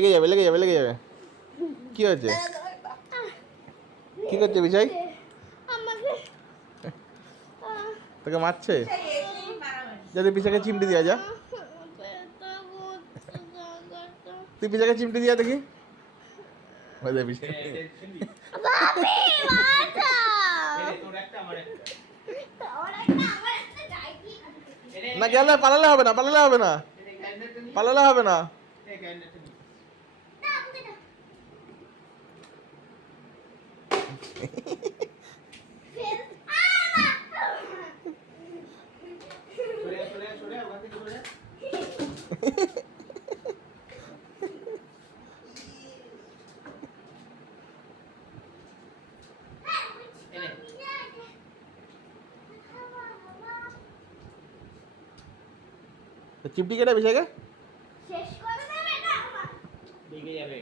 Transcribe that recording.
লেগে যাবে লেগে যাবে লেগে যাবে। কি হয়েছে? কি করছে বিজয়? তোকে মারছে? যদি পিছাকে চিমটি দিয়া যা, তুই পিছাকে চিমটি দিয়া দেখি। না গেলে পালালে হবে না, পালালে হবে না, পালালে হবে না। চিমটি কেটে বিছাকে শেষ করে দেবে না লেগে যাবে।